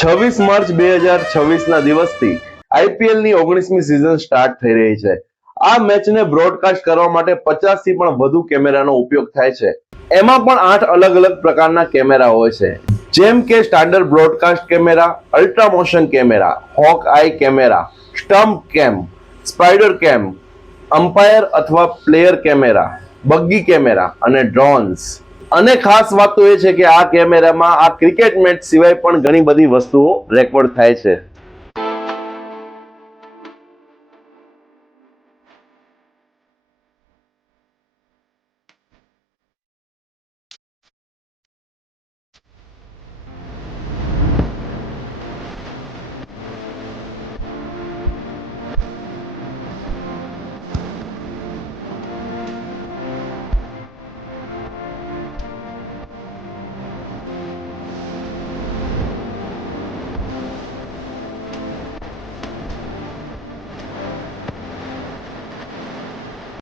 26 March 2026 ના દિવસથી IPL ની 19મી સિઝન સ્ટાર્ટ થઈ રહી છે. આ મેચને બ્રોડકાસ્ટ કરવા માટે 50 થી પણ વધુ કેમેરાનો ઉપયોગ થાય છે. એમાં પણ 8 અલગ અલગ પ્રકારના કેમેરા હોય છે, જેમ કે standard broadcast camera, ultra motion camera, hawk eye camera, stump cam, spider cam, umpire અથવા પ્લેયર કેમેરા, બગ્ગી કેમેરા અને ડ્રોન્સ. અને ખાસ વાત તો એ છે કે આ કેમેરામાં આ ક્રિકેટ મેચ સિવાય પણ ઘણી બધી વસ્તુઓ રેકોર્ડ થાય છે.